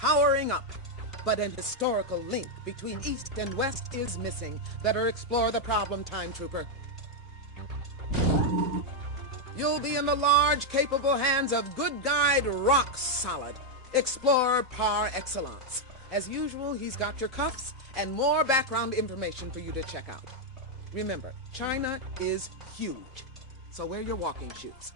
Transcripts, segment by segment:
powering up. But an historical link between East and West is missing. Better explore the problem, Time Trooper. You'll be in the large, capable hands of good guide Rock Solid, explorer par excellence. As usual, he's got your cuffs and more background information for you to check out. Remember, China is huge, so wear your walking shoes.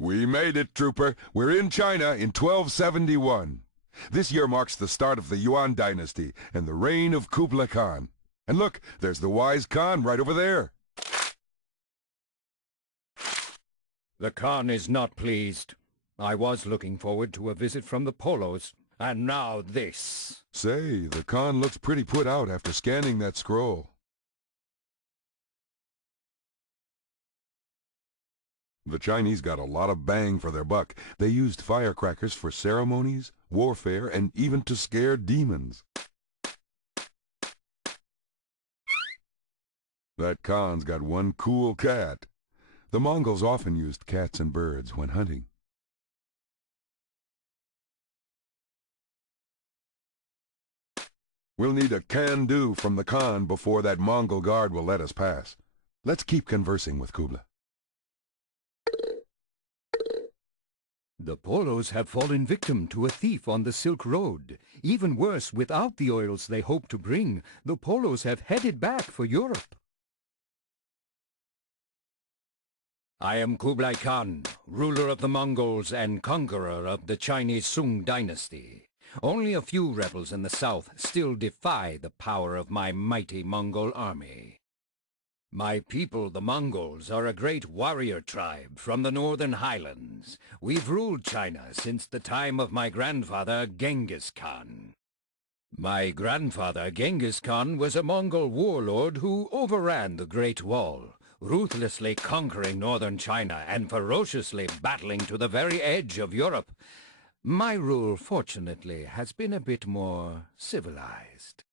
We made it, Trooper. We're in China in 1271. This year marks the start of the Yuan dynasty and the reign of Kublai Khan. And look, there's the wise Khan right over there. The Khan is not pleased. I was looking forward to a visit from the Polos, and now this. Say, the Khan looks pretty put out after scanning that scroll. The Chinese got a lot of bang for their buck. They used firecrackers for ceremonies, warfare, and even to scare demons. That Khan's got one cool cat. The Mongols often used cats and birds when hunting. We'll need a can-do from the Khan before that Mongol guard will let us pass. Let's keep conversing with Kublai. The Polos have fallen victim to a thief on the Silk Road. Even worse, without the oils they hope to bring, the Polos have headed back for Europe. I am Kublai Khan, ruler of the Mongols and conqueror of the Chinese Sung dynasty. Only a few rebels in the south still defy the power of my mighty Mongol army. My people, the Mongols, are a great warrior tribe from the northern highlands. We've ruled China since the time of my grandfather, Genghis Khan. My grandfather, Genghis Khan, was a Mongol warlord who overran the Great Wall, ruthlessly conquering northern China and ferociously battling to the very edge of Europe. My rule, fortunately, has been a bit more civilized.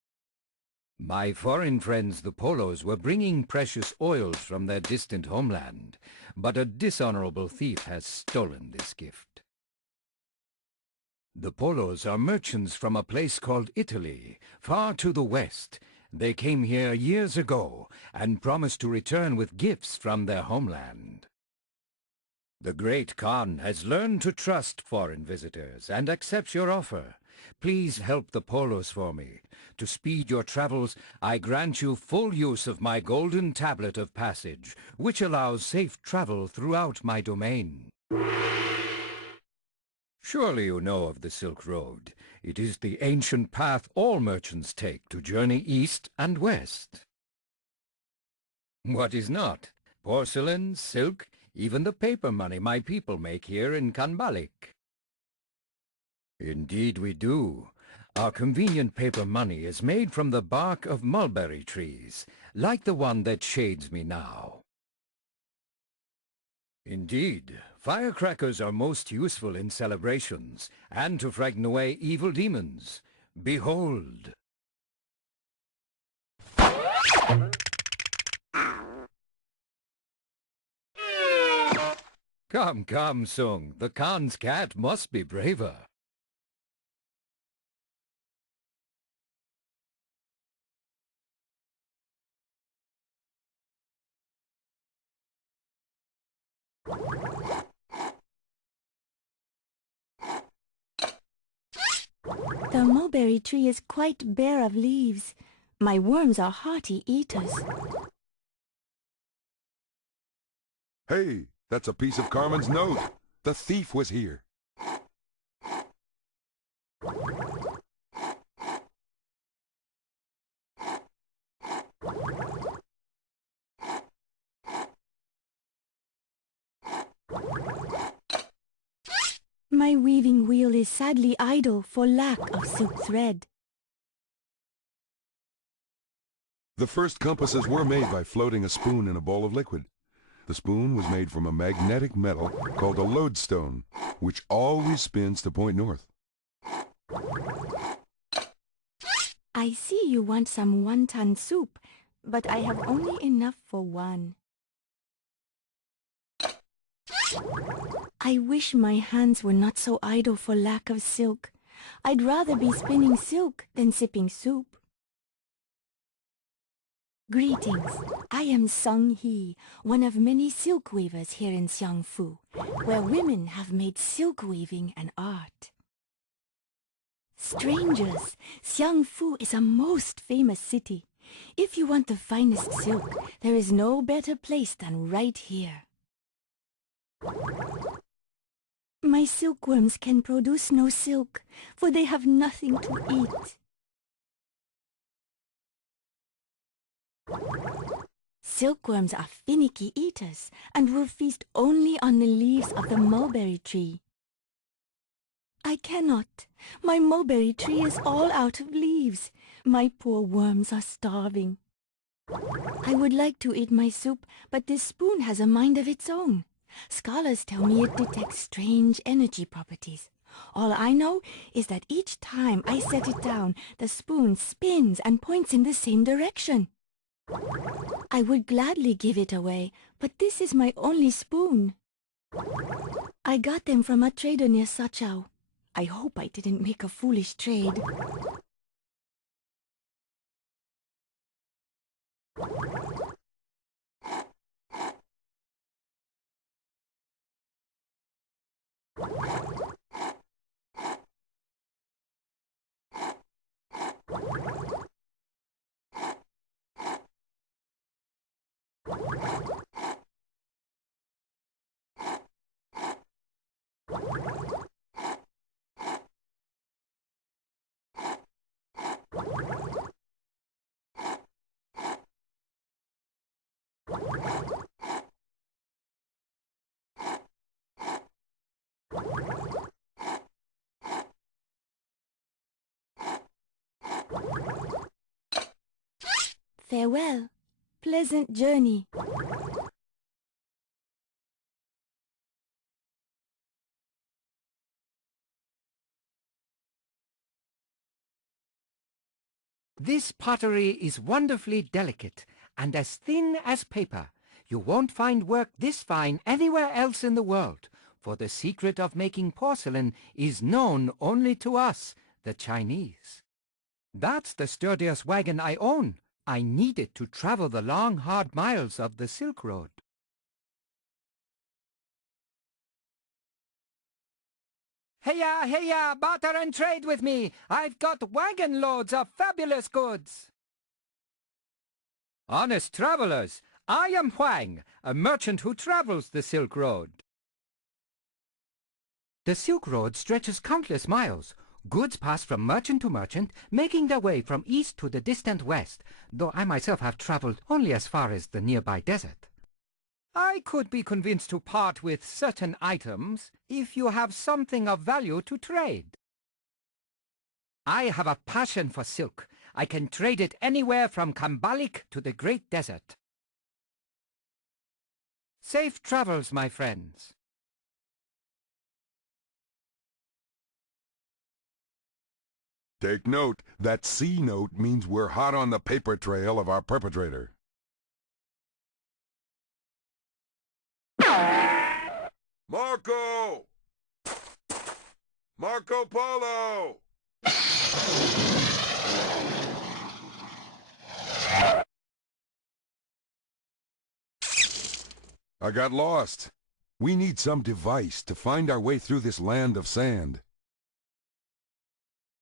My foreign friends, the Polos, were bringing precious oils from their distant homeland, but a dishonorable thief has stolen this gift. The Polos are merchants from a place called Italy, far to the west. They came here years ago and promised to return with gifts from their homeland. The great Khan has learned to trust foreign visitors and accepts your offer. Please help the Polos for me. To speed your travels, I grant you full use of my golden tablet of passage, which allows safe travel throughout my domain. Surely you know of the Silk Road. It is the ancient path all merchants take to journey east and west. What is not? Porcelain, silk, even the paper money my people make here in Kanbalik. Indeed we do. Our convenient paper money is made from the bark of mulberry trees, like the one that shades me now. Indeed, firecrackers are most useful in celebrations, and to frighten away evil demons. Behold! Come, come, Sung. The Khan's cat must be braver. The mulberry tree is quite bare of leaves. My worms are hearty eaters. Hey, that's a piece of Carmen's note. The thief was here. My weaving wheel is sadly idle for lack of silk thread. The first compasses were made by floating a spoon in a bowl of liquid. The spoon was made from a magnetic metal called a lodestone, which always spins to point north. I see you want some wonton soup, but I have only enough for one. I wish my hands were not so idle for lack of silk. I'd rather be spinning silk than sipping soup. Greetings. I am Sung Hee, one of many silk weavers here in Xiangfu, where women have made silk weaving an art. Strangers, Xiangfu is a most famous city. If you want the finest silk, there is no better place than right here. My silkworms can produce no silk, for they have nothing to eat. Silkworms are finicky eaters and will feast only on the leaves of the mulberry tree. I cannot. My mulberry tree is all out of leaves. My poor worms are starving. I would like to eat my soup, but this spoon has a mind of its own. Scholars tell me it detects strange energy properties. All I know is that each time I set it down, the spoon spins and points in the same direction. I would gladly give it away, but this is my only spoon. I got them from a trader near Sachao. I hope I didn't make a foolish trade. Farewell. Pleasant journey. This pottery is wonderfully delicate and as thin as paper. You won't find work this fine anywhere else in the world, for the secret of making porcelain is known only to us, the Chinese. That's the sturdiest wagon I own. I need it to travel the long, hard miles of the Silk Road. Heya, heya, barter and trade with me. I've got wagon loads of fabulous goods. Honest travelers, I am Huang, a merchant who travels the Silk Road. The Silk Road stretches countless miles. Goods pass from merchant to merchant, making their way from east to the distant west, though I myself have traveled only as far as the nearby desert. I could be convinced to part with certain items if you have something of value to trade. I have a passion for silk. I can trade it anywhere from Kambalik to the Great Desert. Safe travels, my friends. Take note, that C note means we're hot on the paper trail of our perpetrator. Marco! Marco Polo! I got lost. We need some device to find our way through this land of sand.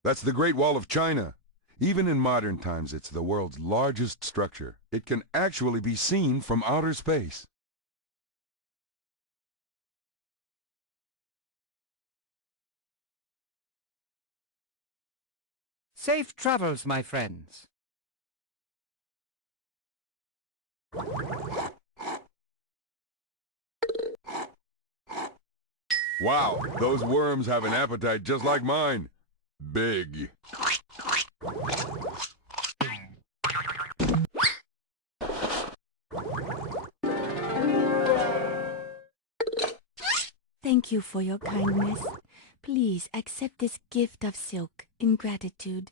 That's the Great Wall of China. Even in modern times, it's the world's largest structure. It can actually be seen from outer space. Safe travels, my friends. Wow, those worms have an appetite just like mine. Big. Thank you for your kindness. Please accept this gift of silk in gratitude.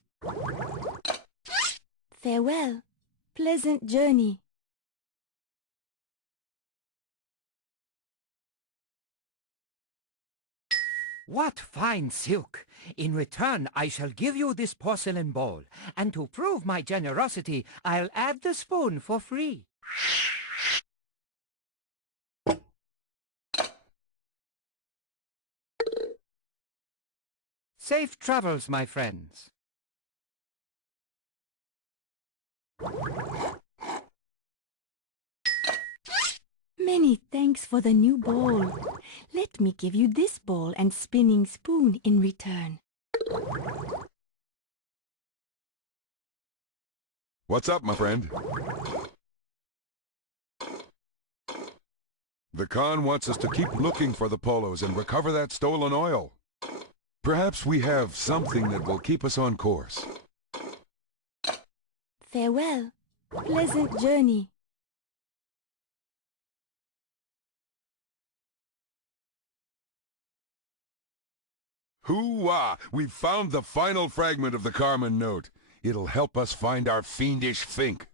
Farewell. Pleasant journey. What fine silk! In return, I shall give you this porcelain bowl, and to prove my generosity, I'll add the spoon for free. Safe travels, my friends. Many thanks for the new bowl. Let me give you this bowl and spinning spoon in return. What's up, my friend? The Khan wants us to keep looking for the polos and recover that stolen oil. Perhaps we have something that will keep us on course. Farewell. Pleasant journey. Hoo-wah! We've found the final fragment of the Carmen note. It'll help us find our fiendish Fink.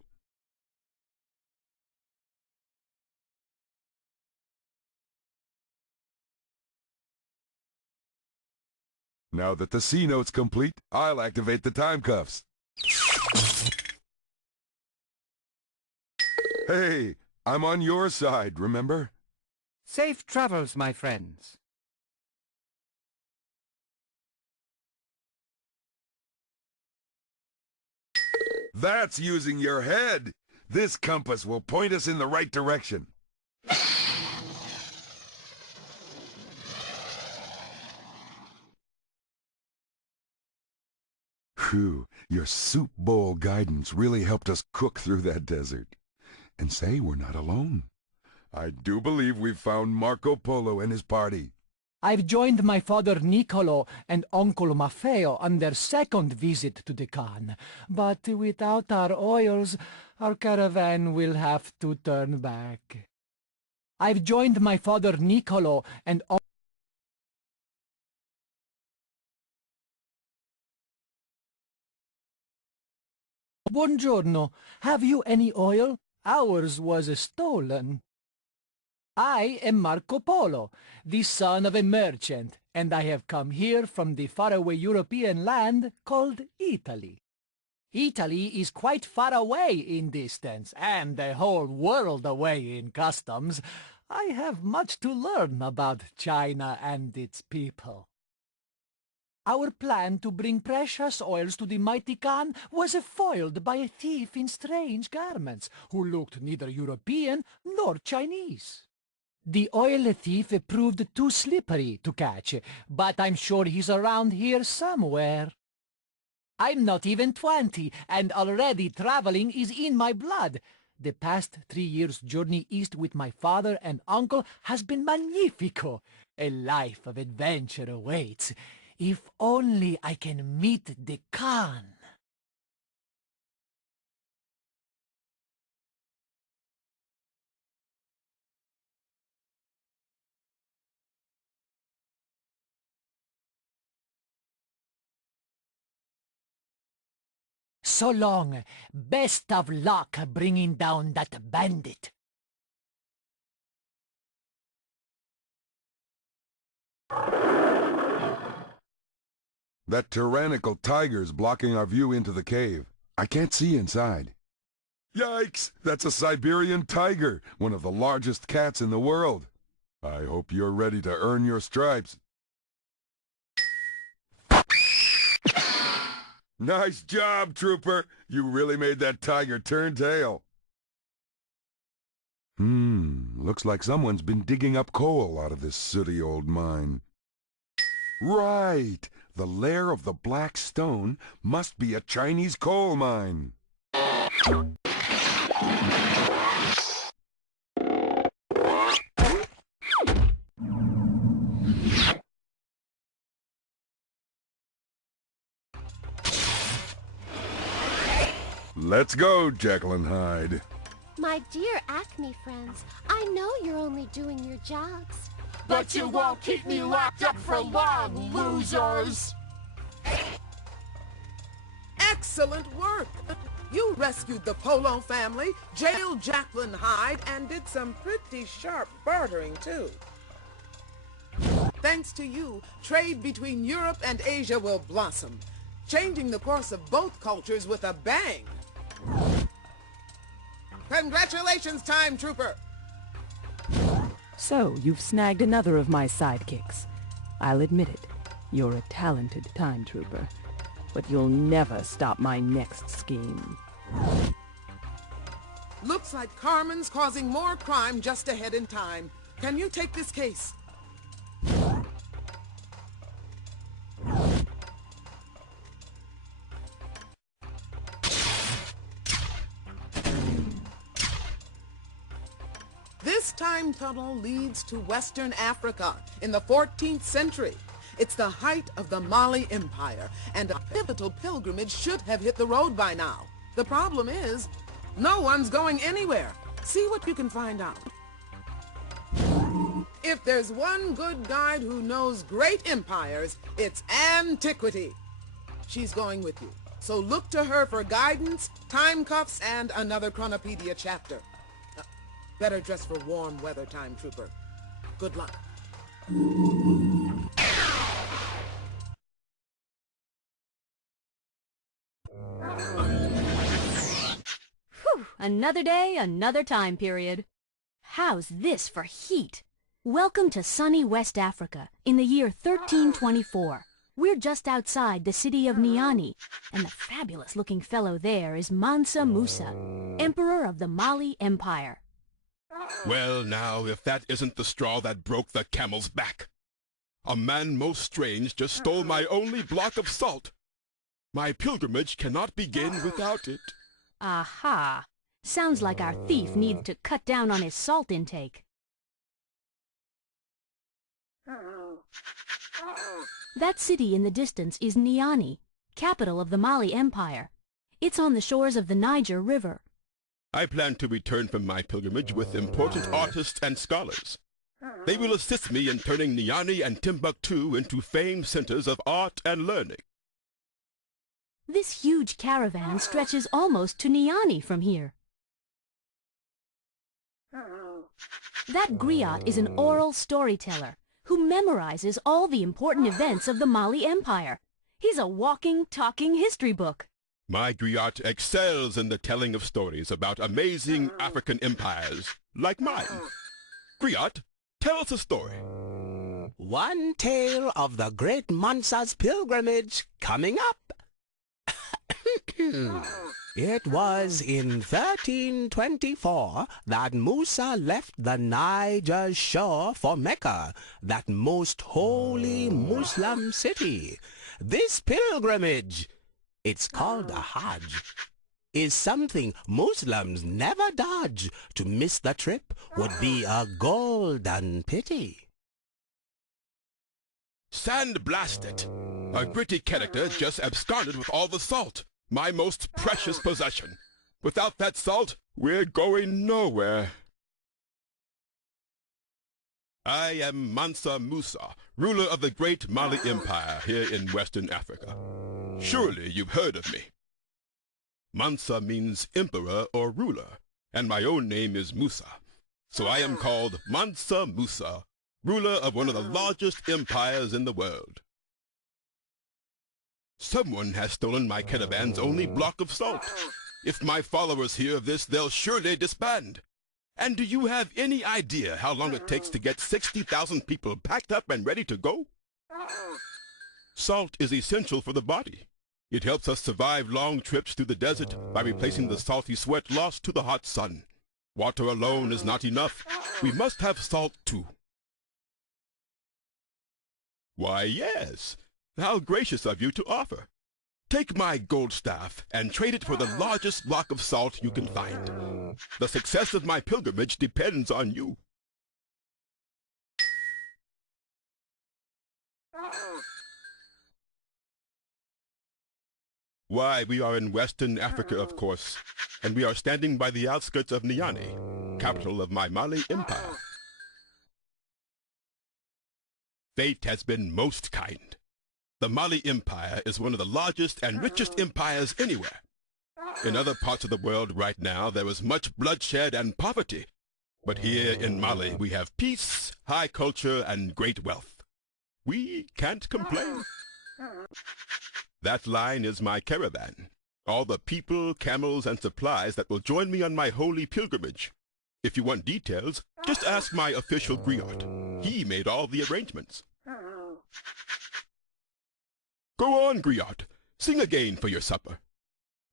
Now that the C note's complete, I'll activate the time cuffs. Hey, I'm on your side, remember? Safe travels, my friends. That's using your head. This compass will point us in the right direction. Phew, your soup bowl guidance really helped us cook through that desert. And say we're not alone. I do believe we've found Marco Polo and his party. I've joined my father Niccolo and Uncle Maffeo on their second visit to the Khan. But without our oils, our caravan will have to turn back. I've joined my father Niccolo and Buongiorno. Have you any oil? Ours was stolen. I am Marco Polo, the son of a merchant, and I have come here from the faraway European land called Italy. Italy is quite far away in distance, and the whole world away in customs. I have much to learn about China and its people. Our plan to bring precious oils to the mighty Khan was foiled by a thief in strange garments, who looked neither European nor Chinese. The oil thief proved too slippery to catch, but I'm sure he's around here somewhere. I'm not even 20, and already traveling is in my blood. The past 3 years' journey east with my father and uncle has been magnifico. A life of adventure awaits. If only I can meet the Khan. So long. Best of luck bringing down that bandit. That tyrannical tiger's blocking our view into the cave. I can't see inside. Yikes! That's a Siberian tiger, one of the largest cats in the world. I hope you're ready to earn your stripes. Nice job, Trooper! You really made that tiger turn tail. Looks like someone's been digging up coal out of this sooty old mine. Right! The lair of the black stone must be a Chinese coal mine. Let's go, Jekyll and Hyde. My dear Acme friends, I know you're only doing your jobs. But you won't keep me locked up for long, losers! Excellent work! You rescued the Polo family, jailed Jacqueline Hyde, and did some pretty sharp bartering, too. Thanks to you, trade between Europe and Asia will blossom, changing the course of both cultures with a bang. Congratulations, Time Trooper! So, you've snagged another of my sidekicks. I'll admit it, you're a talented Time Trooper. But you'll never stop my next scheme. Looks like Carmen's causing more crime just ahead in time. Can you take this case? This time tunnel leads to Western Africa in the 14th century. It's the height of the Mali Empire, and a pivotal pilgrimage should have hit the road by now. The problem is, no one's going anywhere. See what you can find out. If there's one good guide who knows great empires, it's antiquity. She's going with you, so look to her for guidance, time cuffs, and another Chronopedia chapter. Better dress for warm weather, Time Trooper. Good luck. Whew, another day, another time period. How's this for heat? Welcome to sunny West Africa in the year 1324. We're just outside the city of Niani, and the fabulous-looking fellow there is Mansa Musa, Emperor of the Mali Empire. Well, now, if that isn't the straw that broke the camel's back. A man most strange just stole my only block of salt. My pilgrimage cannot begin without it. Aha! Sounds like our thief needs to cut down on his salt intake. That city in the distance is Niani, capital of the Mali Empire. It's on the shores of the Niger River. I plan to return from my pilgrimage with important artists and scholars. They will assist me in turning Niani and Timbuktu into famed centers of art and learning. This huge caravan stretches almost to Niani from here. That griot is an oral storyteller who memorizes all the important events of the Mali Empire. He's a walking, talking history book. My griot excels in the telling of stories about amazing African empires, like mine. Griot, tell us a story. One tale of the great Mansa's pilgrimage coming up. It was in 1324 that Musa left the Niger shore for Mecca, that most holy Muslim city. This pilgrimage, it's called a Hajj, is something Muslims never dodge. To miss the trip would be a golden pity. Sand blast it! A gritty character just absconded with all the salt, my most precious possession. Without that salt, we're going nowhere. I am Mansa Musa, ruler of the great Mali Empire here in Western Africa. Surely you've heard of me. Mansa means emperor or ruler, and my own name is Musa. So I am called Mansa Musa, ruler of one of the largest empires in the world. Someone has stolen my caravan's only block of salt. If my followers hear of this, they'll surely disband. And do you have any idea how long it takes to get 60,000 people packed up and ready to go? Salt is essential for the body. It helps us survive long trips through the desert by replacing the salty sweat lost to the hot sun. Water alone is not enough. We must have salt too. Why, yes. How gracious of you to offer. Take my gold staff and trade it for the largest block of salt you can find. The success of my pilgrimage depends on you. Why, we are in Western Africa, of course, and we are standing by the outskirts of Niani, capital of my Mali Empire. Fate has been most kind. The Mali Empire is one of the largest and richest empires anywhere. In other parts of the world right now, there is much bloodshed and poverty. But here in Mali, we have peace, high culture, and great wealth. We can't complain. That line is my caravan. All the people, camels, and supplies that will join me on my holy pilgrimage. If you want details, just ask my official griot. He made all the arrangements. Go on, griot. Sing again for your supper.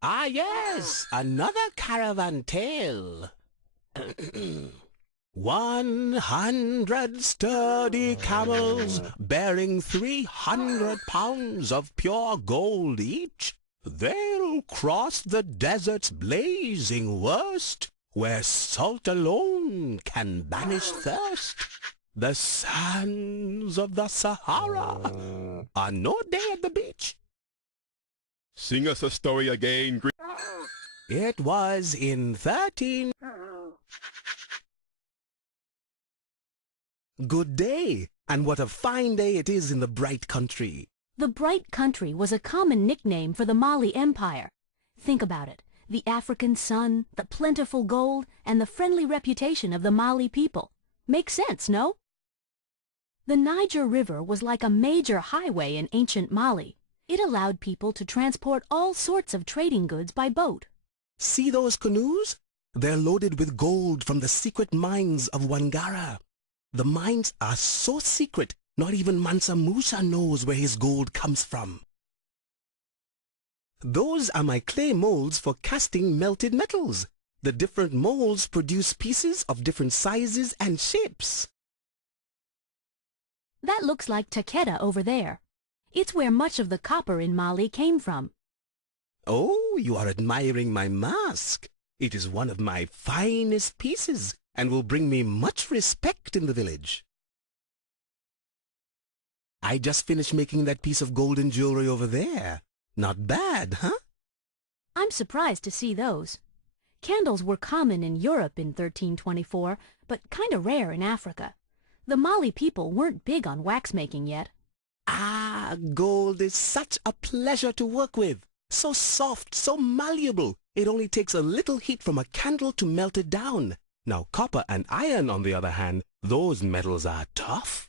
Ah, yes, another caravan tale. 100 sturdy camels bearing 300 pounds of pure gold each. They'll cross the desert's blazing worst, where salt alone can banish thirst. The sands of the Sahara are no day at the beach. Sing us a story again, It was in 13... Good day, and what a fine day it is in the bright country. The Bright Country was a common nickname for the Mali Empire. Think about it. The African sun, the plentiful gold, and the friendly reputation of the Mali people. Makes sense, no? The Niger River was like a major highway in ancient Mali. It allowed people to transport all sorts of trading goods by boat. See those canoes? They're loaded with gold from the secret mines of Wangara. The mines are so secret, not even Mansa Musa knows where his gold comes from. Those are my clay molds for casting melted metals. The different molds produce pieces of different sizes and shapes. That looks like Takeda over there. It's where much of the copper in Mali came from. Oh, you are admiring my mask. It is one of my finest pieces and will bring me much respect in the village. I just finished making that piece of golden jewelry over there. Not bad, huh? I'm surprised to see those. Candles were common in Europe in 1324, but kinda rare in Africa. The Mali people weren't big on wax making yet. Ah, gold is such a pleasure to work with. So soft, so malleable. It only takes a little heat from a candle to melt it down. Now copper and iron, on the other hand, those metals are tough.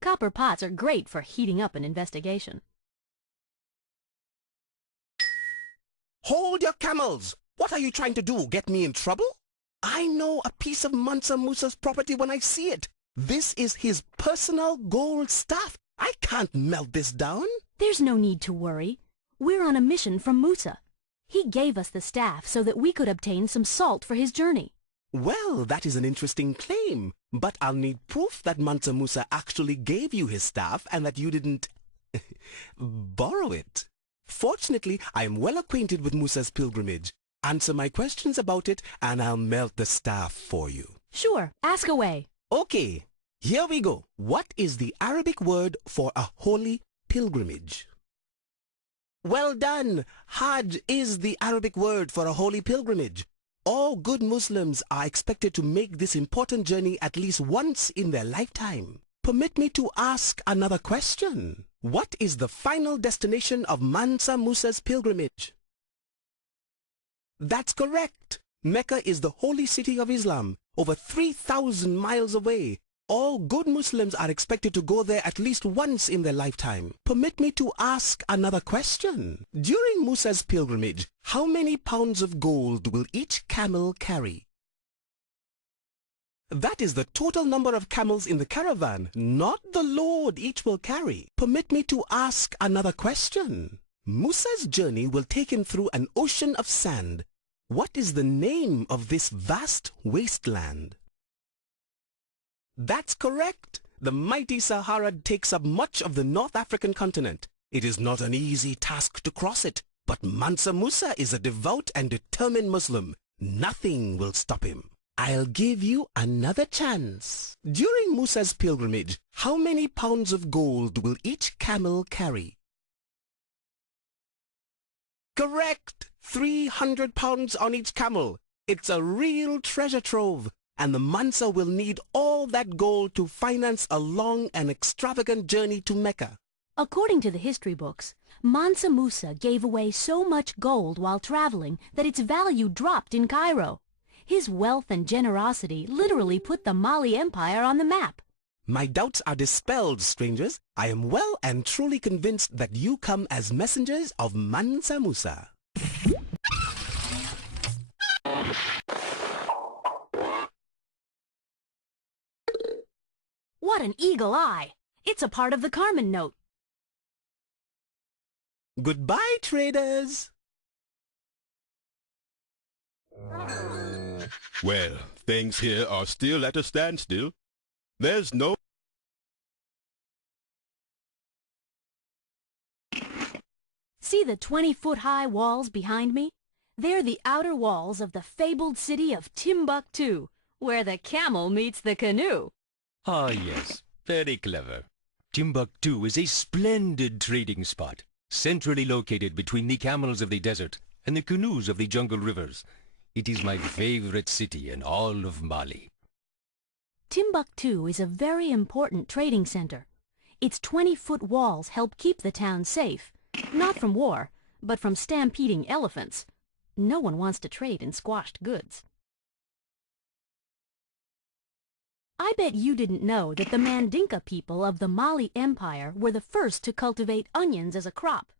Copper pots are great for heating up an investigation. Hold your camels! What are you trying to do, get me in trouble? I know a piece of Mansa Musa's property when I see it. This is his personal gold staff. I can't melt this down. There's no need to worry. We're on a mission from Musa. He gave us the staff so that we could obtain some salt for his journey. Well, that is an interesting claim, but I'll need proof that Mansa Musa actually gave you his staff and that you didn't borrow it. Fortunately, I am well acquainted with Musa's pilgrimage. Answer my questions about it and I'll melt the staff for you. Sure, ask away. Okay, here we go. What is the Arabic word for a holy pilgrimage? Well done! Hajj is the Arabic word for a holy pilgrimage. All good Muslims are expected to make this important journey at least once in their lifetime. Permit me to ask another question. What is the final destination of Mansa Musa's pilgrimage? That's correct. Mecca is the holy city of Islam, over 3,000 miles away. All good Muslims are expected to go there at least once in their lifetime. Permit me to ask another question. During Musa's pilgrimage, how many pounds of gold will each camel carry? That is the total number of camels in the caravan, not the load each will carry. Permit me to ask another question. Musa's journey will take him through an ocean of sand. What is the name of this vast wasteland? That's correct. The mighty Sahara takes up much of the North African continent. It is not an easy task to cross it, but Mansa Musa is a devout and determined Muslim. Nothing will stop him. I'll give you another chance. During Musa's pilgrimage, how many pounds of gold will each camel carry? Correct! 300 pounds on each camel. It's a real treasure trove. And the Mansa will need all that gold to finance a long and extravagant journey to Mecca. According to the history books, Mansa Musa gave away so much gold while traveling that its value dropped in Cairo. His wealth and generosity literally put the Mali Empire on the map. My doubts are dispelled, strangers. I am well and truly convinced that you come as messengers of Mansa Musa. What an eagle eye! It's a part of the Carmen note. Goodbye, traders. Well, things here are still at a standstill. There's no... See the 20-foot-high walls behind me? They're the outer walls of the fabled city of Timbuktu, where the camel meets the canoe. Ah, yes. Very clever. Timbuktu is a splendid trading spot, centrally located between the camels of the desert and the canoes of the jungle rivers. It is my favorite city in all of Mali. Timbuktu is a very important trading center. Its 20-foot walls help keep the town safe, not from war, but from stampeding elephants. No one wants to trade in squashed goods. I bet you didn't know that the Mandinka people of the Mali Empire were the first to cultivate onions as a crop.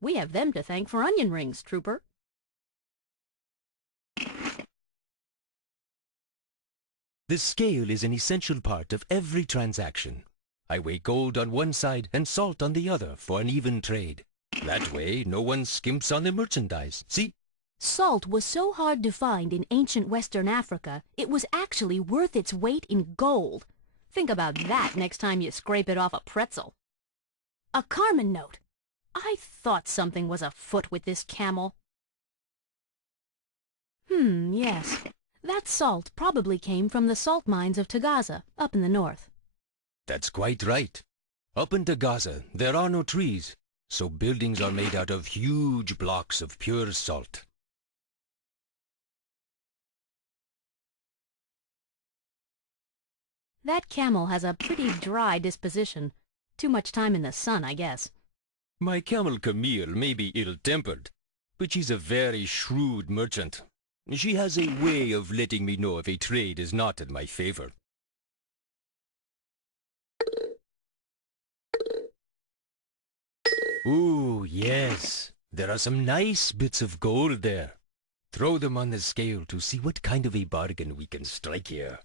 We have them to thank for onion rings, Trooper. The scale is an essential part of every transaction. I weigh gold on one side and salt on the other for an even trade. That way, no one skimps on the merchandise. See? Salt was so hard to find in ancient Western Africa, it was actually worth its weight in gold. Think about that next time you scrape it off a pretzel. A Carmen note. I thought something was afoot with this camel. Yes. That salt probably came from the salt mines of Tagaza, up in the north. That's quite right. Up in Gaza, there are no trees, so buildings are made out of huge blocks of pure salt. That camel has a pretty dry disposition. Too much time in the sun, I guess. My camel Camille may be ill-tempered, but she's a very shrewd merchant. She has a way of letting me know if a trade is not in my favor. Ooh, yes. There are some nice bits of gold there. Throw them on the scale to see what kind of a bargain we can strike here.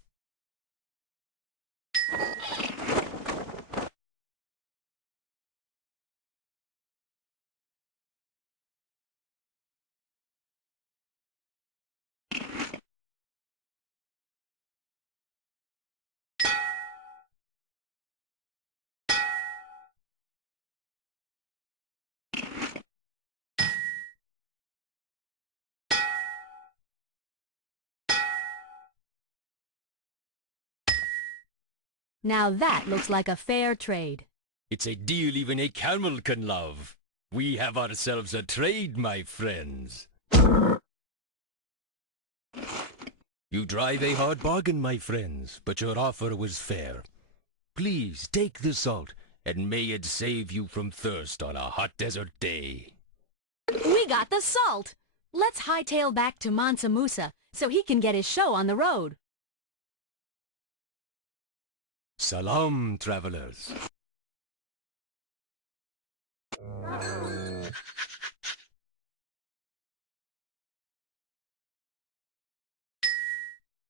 Now that looks like a fair trade. It's a deal even a camel can love. We have ourselves a trade, my friends. You drive a hard bargain, my friends, but your offer was fair. Please take the salt, and may it save you from thirst on a hot desert day. We got the salt! Let's hightail back to Mansa Musa so he can get his show on the road. Salam, travelers.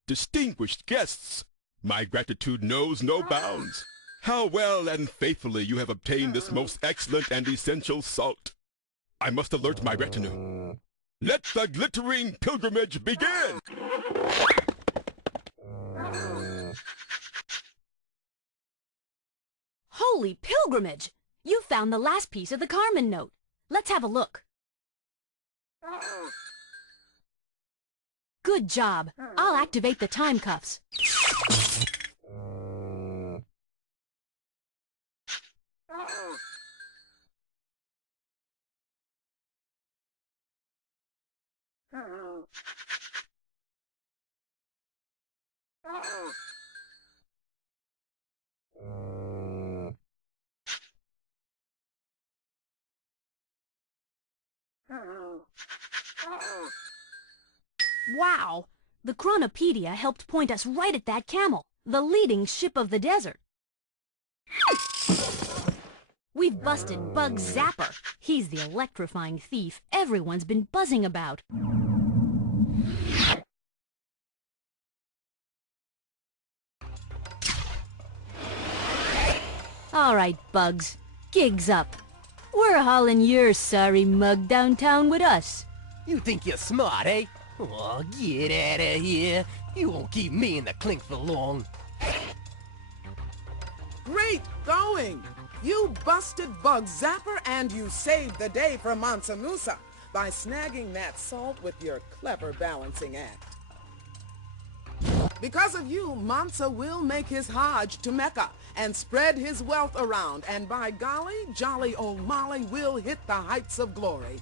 Distinguished guests, my gratitude knows no bounds. How well and faithfully you have obtained this most excellent and essential salt. I must alert my retinue. Let the glittering pilgrimage begin! Holy pilgrimage! You found the last piece of the Carmen note. Let's have a look. Good job. I'll activate the time cuffs. Wow! The Chronopedia helped point us right at that camel, the leading ship of the desert. We've busted Bug Zapper. He's the electrifying thief everyone's been buzzing about. All right, Bugs. Gig's up. We're hauling your sorry mug downtown with us. You think you're smart, eh? Oh, get out of here. You won't keep me in the clink for long. Great going! You busted Bug Zapper and you saved the day for Mansa Musa by snagging that salt with your clever balancing act. Because of you, Mansa will make his Hajj to Mecca and spread his wealth around, and by golly, jolly old Molly will hit the heights of glory.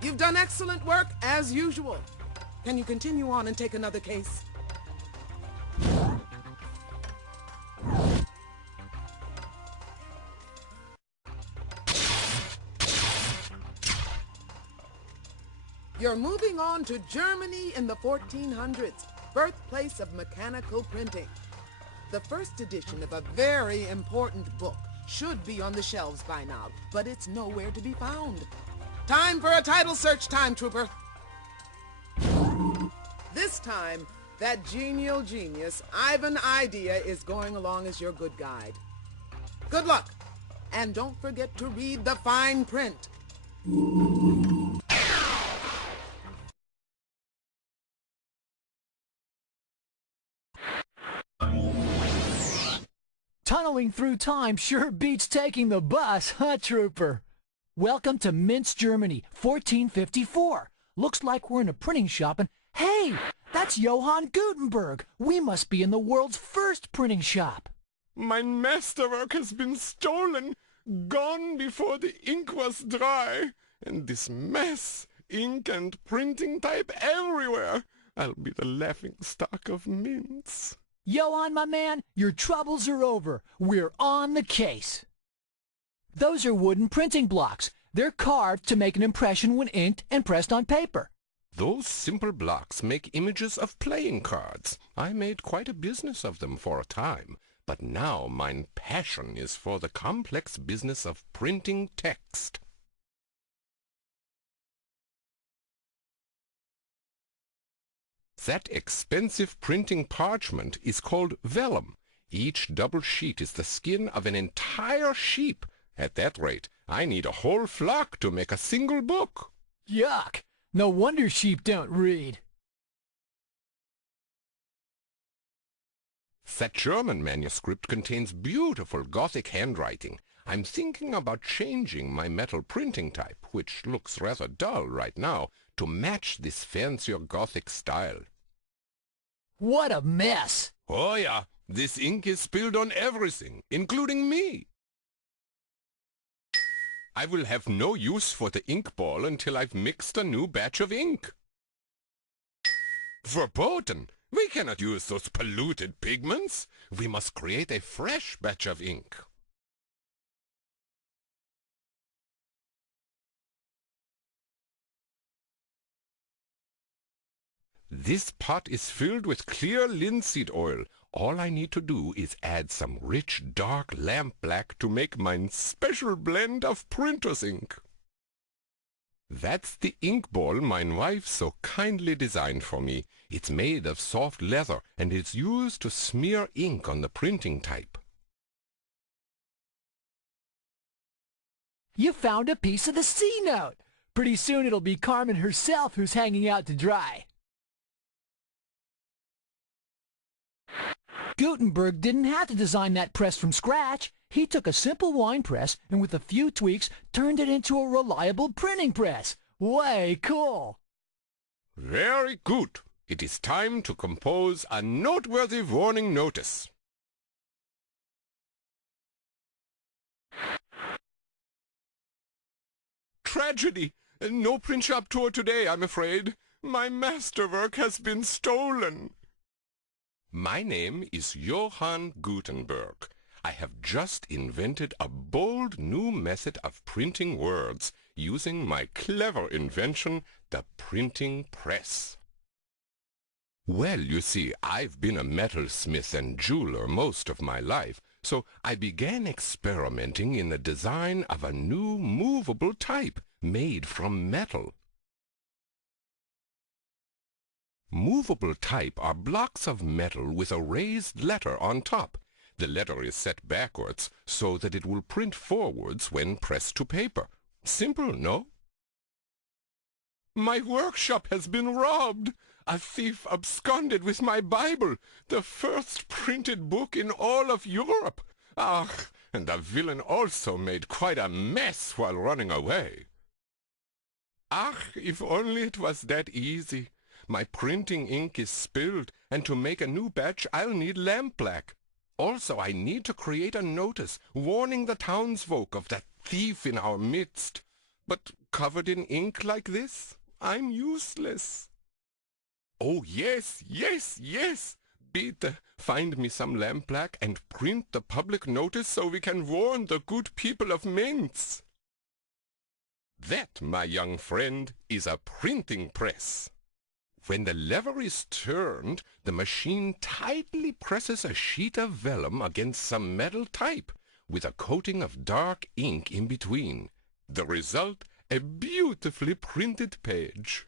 You've done excellent work, as usual. Can you continue on and take another case? You're moving on to Germany in the 1400s, birthplace of mechanical printing. The first edition of a very important book should be on the shelves by now, but it's nowhere to be found. Time for a title search, Time Trooper. This time, that genial genius, Ivan Idea, is going along as your good guide. Good luck, and don't forget to read the fine print. Tunneling through time sure beats taking the bus, huh, Trooper? Welcome to Minsk, Germany, 1454. Looks like we're in a printing shop and... Hey! That's Johann Gutenberg! We must be in the world's first printing shop. Mein masterwork has been stolen, gone before the ink was dry. And this mess, ink and printing type everywhere. I'll be the laughingstock of Minsk. Johann, my man, your troubles are over. We're on the case. Those are wooden printing blocks. They're carved to make an impression when inked and pressed on paper. Those simple blocks make images of playing cards. I made quite a business of them for a time, but now mine passion is for the complex business of printing text. That expensive printing parchment is called vellum. Each double sheet is the skin of an entire sheep. At that rate, I need a whole flock to make a single book. Yuck! No wonder sheep don't read. That German manuscript contains beautiful Gothic handwriting. I'm thinking about changing my metal printing type, which looks rather dull right now, to match this fancier Gothic style. What a mess! Oh yeah, this ink is spilled on everything, including me. I will have no use for the ink ball until I've mixed a new batch of ink. Verboten! We cannot use those polluted pigments. We must create a fresh batch of ink. This pot is filled with clear linseed oil. All I need to do is add some rich dark lamp black to make mine special blend of printer's ink. That's the ink ball mine wife so kindly designed for me. It's made of soft leather and is used to smear ink on the printing type. You found a piece of the C-note! Pretty soon it'll be Carmen herself who's hanging out to dry. Gutenberg didn't have to design that press from scratch. He took a simple wine press and with a few tweaks turned it into a reliable printing press. Way cool! Very good. It is time to compose a noteworthy warning notice. Tragedy! No print shop tour today, I'm afraid. My masterwork has been stolen. My name is Johann Gutenberg. I have just invented a bold new method of printing words using my clever invention, the printing press. Well, you see, I've been a metalsmith and jeweler most of my life, so I began experimenting in the design of a new movable type made from metal. Movable type are blocks of metal with a raised letter on top. The letter is set backwards so that it will print forwards when pressed to paper. Simple, no? My workshop has been robbed. A thief absconded with my Bible, the first printed book in all of Europe. Ah, and the villain also made quite a mess while running away. Ah, if only it was that easy. My printing ink is spilled, and to make a new batch I'll need lampblack. Also, I need to create a notice warning the townsfolk of that thief in our midst. But covered in ink like this, I'm useless. Oh, yes, yes, yes! Bitte, find me some lampblack and print the public notice so we can warn the good people of Mainz. That, my young friend, is a printing press. When the lever is turned, the machine tightly presses a sheet of vellum against some metal type, with a coating of dark ink in between. The result, a beautifully printed page.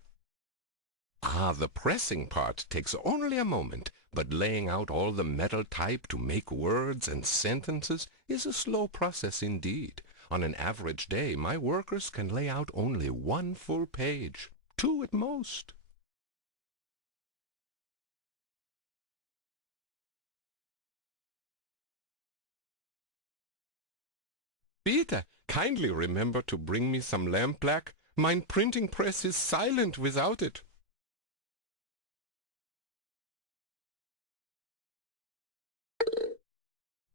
Ah, the pressing part takes only a moment, but laying out all the metal type to make words and sentences is a slow process indeed. On an average day, my workers can lay out only 1 full page, 2 at most. Bitte, kindly remember to bring me some lampblack. Mein printing press is silent without it.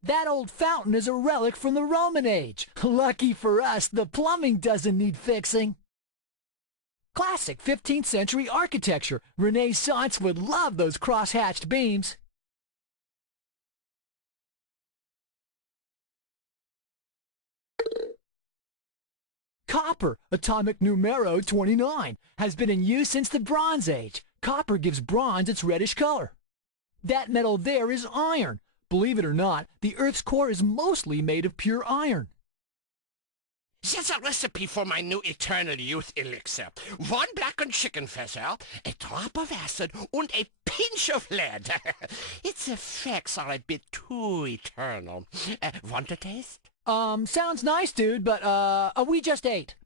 That old fountain is a relic from the Roman age. Lucky for us, the plumbing doesn't need fixing. Classic 15th century architecture. Renaissance would love those cross-hatched beams. Copper, atomic numero 29, has been in use since the Bronze Age. Copper gives bronze its reddish color. That metal there is iron. Believe it or not, the Earth's core is mostly made of pure iron. There's a recipe for my new eternal youth elixir. 1 blackened chicken feather, a drop of acid, and a pinch of lead. Its effects are a bit too eternal. Want a taste? Sounds nice, dude, but, we just ate.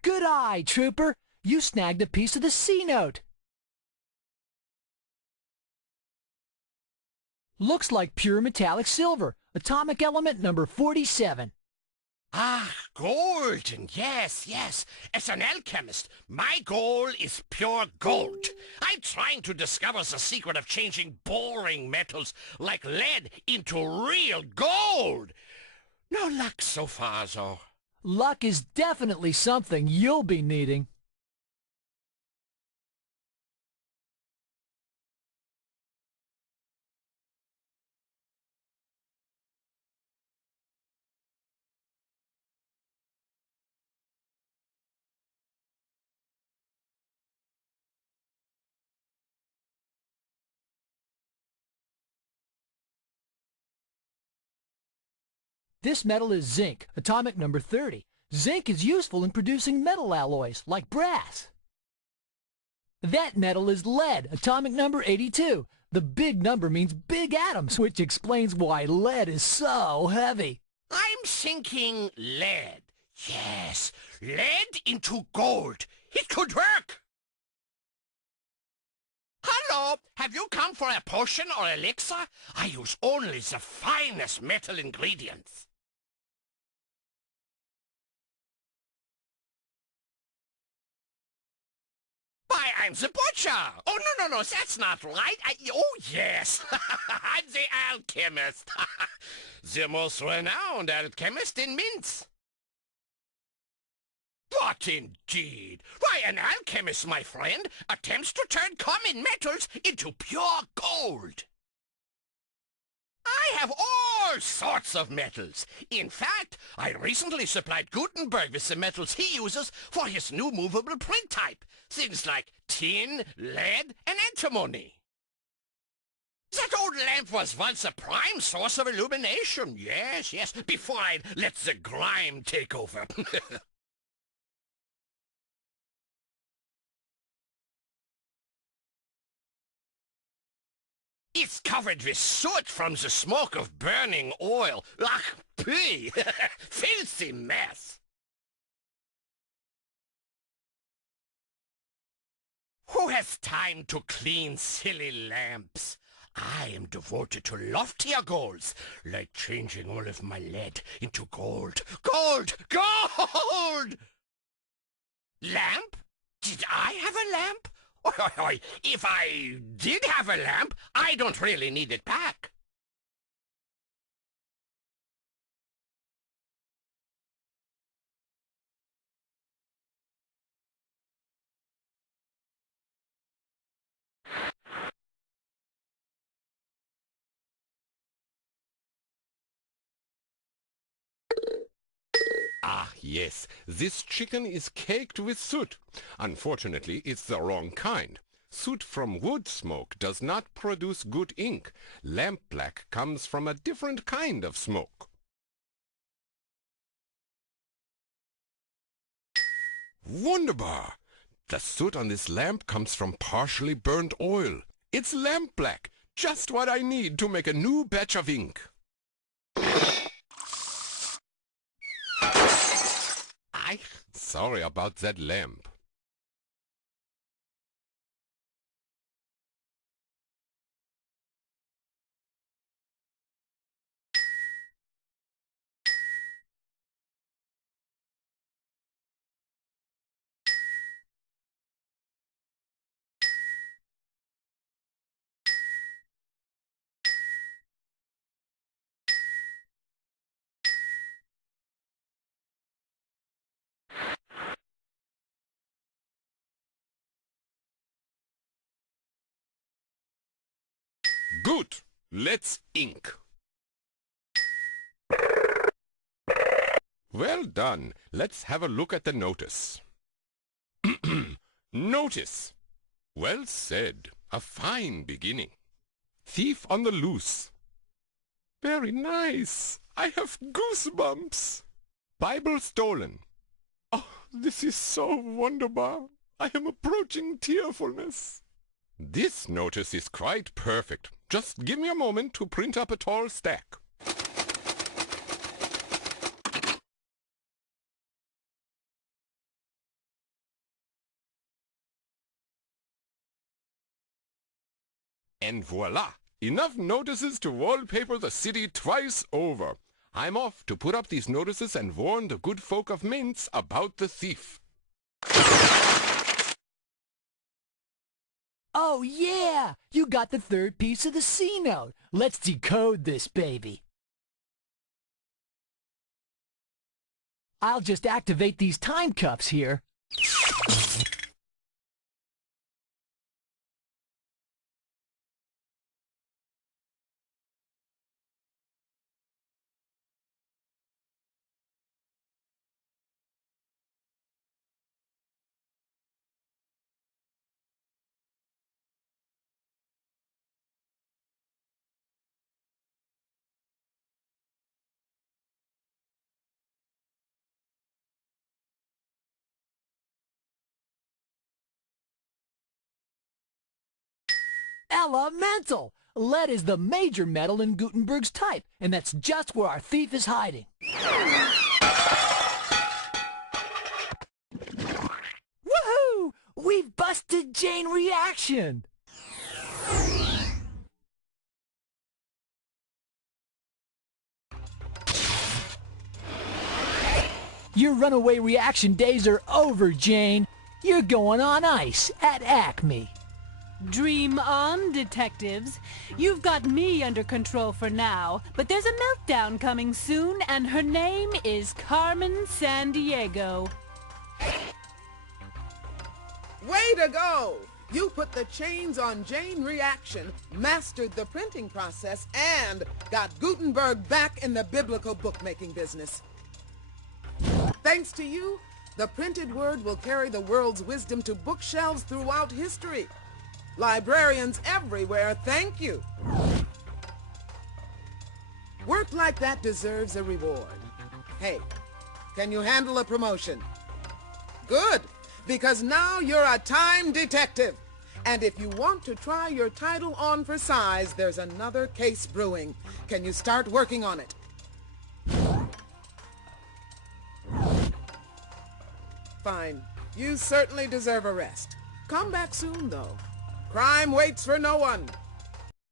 Good eye, Trooper. You snagged a piece of the C note. Looks like pure metallic silver. Atomic element number 47. Ah, golden. Yes, yes. As an alchemist, my goal is pure gold. I'm trying to discover the secret of changing boring metals like lead into real gold. No luck so far, though. Luck is definitely something you'll be needing. This metal is zinc, atomic number 30. Zinc is useful in producing metal alloys, like brass. That metal is lead, atomic number 82. The big number means big atoms, which explains why lead is so heavy. I'm thinking lead. Yes, lead into gold. It could work. Hello, have you come for a potion or elixir? I use only the finest metal ingredients. Why, I'm the butcher. Oh, no, that's not right. Oh, yes. I'm the alchemist. The most renowned alchemist in Mainz. What indeed? Why, an alchemist, my friend, attempts to turn common metals into pure gold. I have all sorts of metals. In fact, I recently supplied Gutenberg with the metals he uses for his new movable print type. Things like tin, lead, and antimony. That old lamp was once a prime source of illumination. Yes, yes, before I let the grime take over. It's covered with soot from the smoke of burning oil. Ach, pee! Filthy mess! Who has time to clean silly lamps? I am devoted to loftier goals, like changing all of my lead into gold. Gold! Gold! Lamp? Did I have a lamp? If I did have a lamp, I don't really need it back. Ah, yes, this chicken is caked with soot. Unfortunately, it's the wrong kind. Soot from wood smoke does not produce good ink. Lamp black comes from a different kind of smoke. Wunderbar! The soot on this lamp comes from partially burnt oil. It's lamp black, just what I need to make a new batch of ink. Sorry about that lamp. Good. Let's ink. Well done. Let's have a look at the notice. Notice. Well said. A fine beginning. Thief on the loose. Very nice. I have goosebumps. Bible stolen. Oh, this is so wunderbar. I am approaching tearfulness. This notice is quite perfect. Just give me a moment to print up a tall stack. And voila! Enough notices to wallpaper the city twice over. I'm off to put up these notices and warn the good folk of Mainz about the thief. Oh yeah! You got the third piece of the C note. Let's decode this baby. I'll just activate these time cuffs here. Elemental! Lead is the major metal in Gutenberg's type, and that's just where our thief is hiding. Woohoo! We've busted chain reaction! Your runaway reaction days are over, Jane. You're going on ice at Acme. Dream on, detectives. You've got me under control for now, but there's a meltdown coming soon, and her name is Carmen Sandiego. Way to go! You put the chains on chain reaction, mastered the printing process, and got Gutenberg back in the biblical bookmaking business. Thanks to you, the printed word will carry the world's wisdom to bookshelves throughout history. Librarians everywhere thank you. Work like that deserves a reward. Hey, can you handle a promotion? Good, because now you're a time detective. And if you want to try your title on for size, there's another case brewing. Can you start working on it? Fine. You certainly deserve a rest. Come back soon, though. Crime waits for no one.